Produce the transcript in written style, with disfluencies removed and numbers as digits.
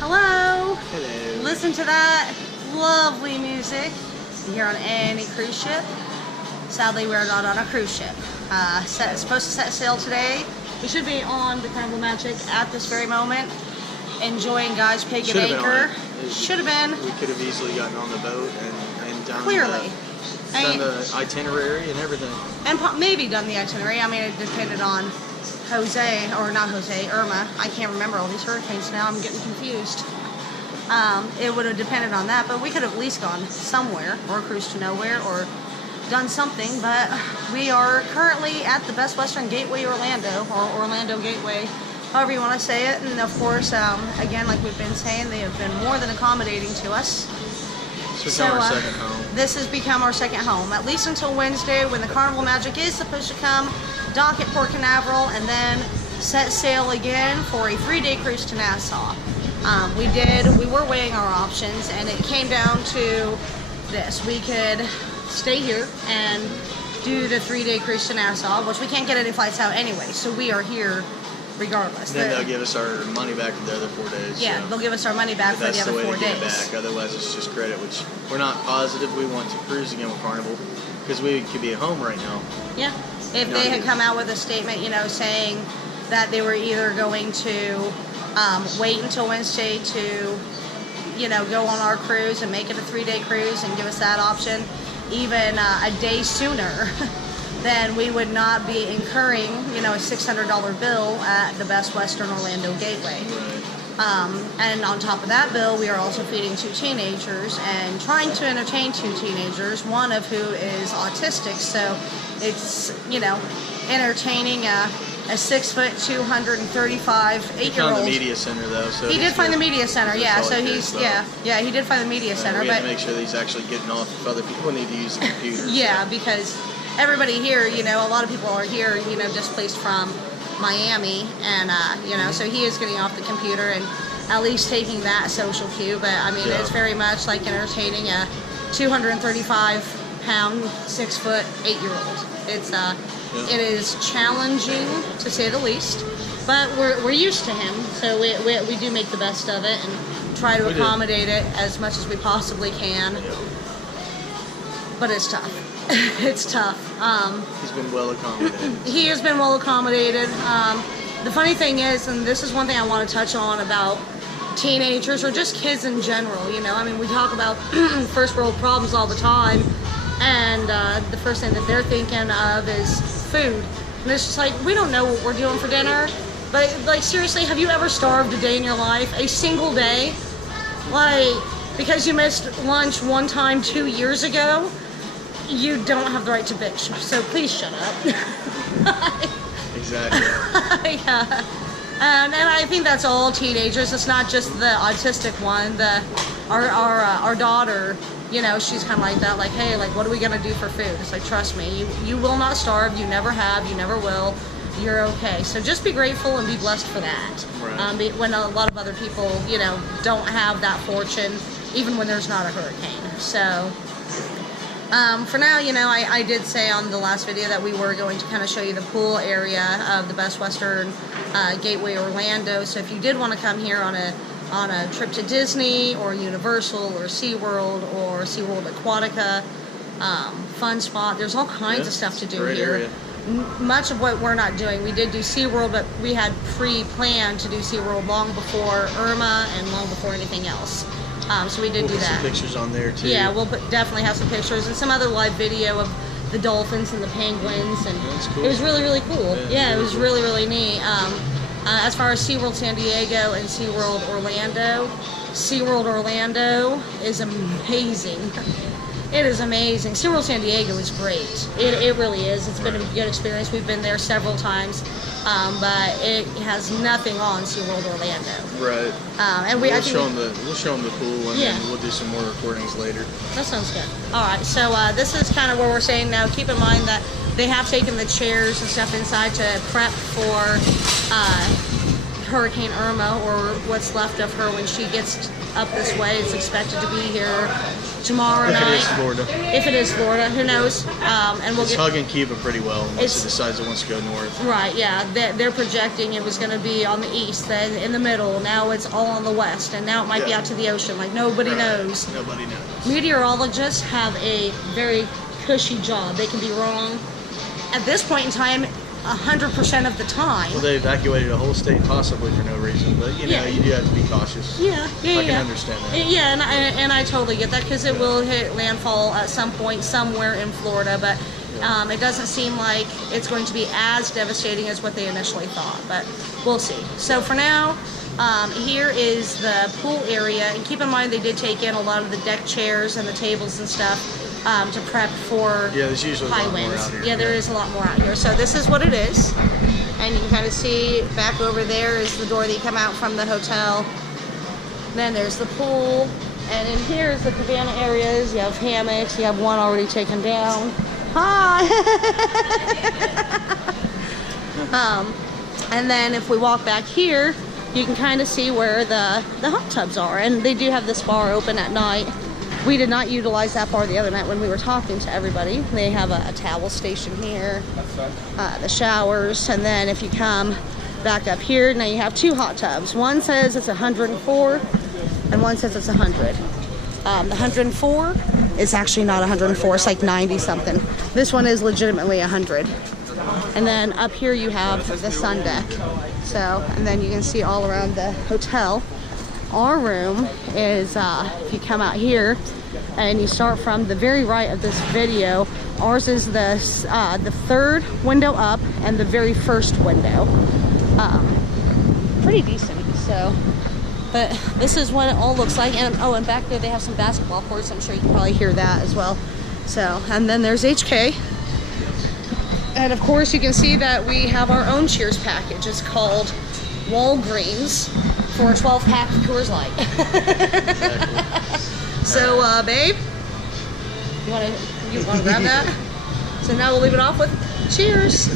Hello. Hello. Listen to that lovely music here on any cruise ship. Sadly, we're not on a cruise ship. Supposed to set sail today. We should be on the Carnival Magic at this very moment, enjoying Guy's Pig and Anchor. Should have been. We could have easily gotten on the boat and done Clearly. the itinerary and everything. And maybe done the itinerary. I mean, it depended on Irma. I can't remember all these hurricanes now. I'm getting confused. It would have depended on that, but we could have at least gone somewhere, or cruised to nowhere, or done something. But we are currently at the Best Western Gateway Orlando, or Orlando Gateway, however you want to say it. And of course, again, like we've been saying, they have been more than accommodating to us. It's become our second home. This has become our second home, at least until Wednesday, when the Carnival Magic is supposed to come, dock at Port Canaveral, and then set sail again for a 3-day cruise to Nassau. We were weighing our options, and it came down to this. We could stay here and do the 3-day cruise to Nassau, which we can't get any flights out anyway, so we are here regardless. Then they'll give us our money back for the other 4 days. Yeah, so. they'll give us our money back for the other 4 days. That's the way to get it back. Otherwise, it's just credit, which we're not positive we want to cruise again with Carnival, because we could be at home right now. Yeah, if they had come out with a statement, saying that they were either going to wait until Wednesday to, go on our cruise and make it a 3-day cruise and give us that option, even a day sooner, then we would not be incurring, a $600 bill at the Best Western Orlando Gateway. Right. And on top of that bill, we are also feeding 2 teenagers and trying to entertain 2 teenagers, one of who is autistic, so it's, entertaining a 6', 235 8-year-old. He found the media center though, so he did find the media center, yeah. So he's he did find the media center, we have but to make sure that he's actually getting off if other people need to use the computer. yeah, so. because everybody here, a lot of people are here, displaced from Miami, and so he is getting off the computer and at least taking that social cue. But I mean, it's very much like entertaining a 235-pound, 6', 8-year-old. It's it is challenging to say the least, but we're used to him, so we do make the best of it and try to accommodate it as much as we possibly can. But it's tough. It's tough. He's been well accommodated. He has been well accommodated. The funny thing is, and this is one thing I want to touch on about teenagers or just kids in general, I mean, we talk about first world problems all the time, and the first thing that they're thinking of is food. And it's just like, we don't know what we're doing for dinner, but like, seriously, have you ever starved a day in your life? A single day? Like, because you missed lunch one time 2 years ago, you don't have the right to bitch, so please shut up. Exactly. Yeah. And I think that's all teenagers. It's not just the autistic one. Our daughter, she's kind of like that. Like, hey, like, what are we gonna do for food? It's like, trust me, you will not starve. You never have. You never will. You're okay. So just be grateful and be blessed for that. Right. When a lot of other people, don't have that fortune, even when there's not a hurricane. So. For now, I did say on the last video that we were going to kind of show you the pool area of the Best Western Gateway Orlando. So if you did want to come here on a trip to Disney or Universal or SeaWorld or SeaWorld Aquatica, Fun Spot, there's all kinds of stuff to do here. Area. Much of what we're not doing, we did do SeaWorld, but we had pre-planned to do SeaWorld long before Irma and long before anything else. So we did do that. Some pictures on there too. Yeah, we'll definitely have some pictures and some other live video of the dolphins and the penguins, and that's cool. It was really, really cool. Yeah, it was cool. really, really neat. As far as SeaWorld San Diego and SeaWorld Orlando is amazing. It is amazing. SeaWorld San Diego is great. It really is. It's been a good experience. We've been there several times, but it has nothing on SeaWorld Orlando. Right. And we'll show them the pool, and then we'll do some more recordings later. That sounds good. All right. So this is kind of where we're saying now. Keep in mind that they have taken the chairs and stuff inside to prep for Hurricane Irma, or what's left of her when she gets up this way. It's expected to be here tomorrow night. If it is Florida. If it is Florida, who knows? And we'll It's hugging Cuba pretty well once it decides it wants to go north. Right, yeah. They're projecting it was going to be on the east, then in the middle. Now it's all on the west, and now it might be out to the ocean. Like, nobody knows. Nobody knows. Meteorologists have a very cushy job. They can be wrong at this point in time 100% of the time. Well, they evacuated a whole state possibly for no reason, but you know, you do have to be cautious. Yeah, I can understand that. Yeah, and I totally get that, because it will hit landfall at some point somewhere in Florida, but it doesn't seem like it's going to be as devastating as what they initially thought, but we'll see. So for now, here is the pool area, and keep in mind they did take in a lot of the deck chairs and the tables and stuff to prep for there's usually high a lot more winds. out here. Yeah, there is a lot more out here. So this is what it is, and you can kind of see back over there is the door that you come out from the hotel. Then there's the pool, and in here is the cabana areas. You have hammocks. You have one already taken down. Hi. And then if we walk back here, you can kind of see where the hot tubs are, and they do have this bar open at night. We did not utilize that bar the other night when we were talking to everybody. They have a towel station here, the showers, and then if you come back up here, now you have two hot tubs. One says it's 104, and one says it's 100. The 104 is actually not 104, it's like 90 something. This one is legitimately 100. And then up here you have the sun deck. So, and then you can see all around the hotel. Our room is, if you come out here and you start from the very right of this video, ours is the third window up and the very first window. Pretty decent. So, but this is what it all looks like. And oh, and back there they have some basketball courts. I'm sure you can probably hear that as well. So, and then there's HK. And of course you can see that we have our own Cheers package. It's called Walgreens for a 12-pack of Coors Light. Exactly. So, babe, you want to grab that? So now we'll leave it off with cheers.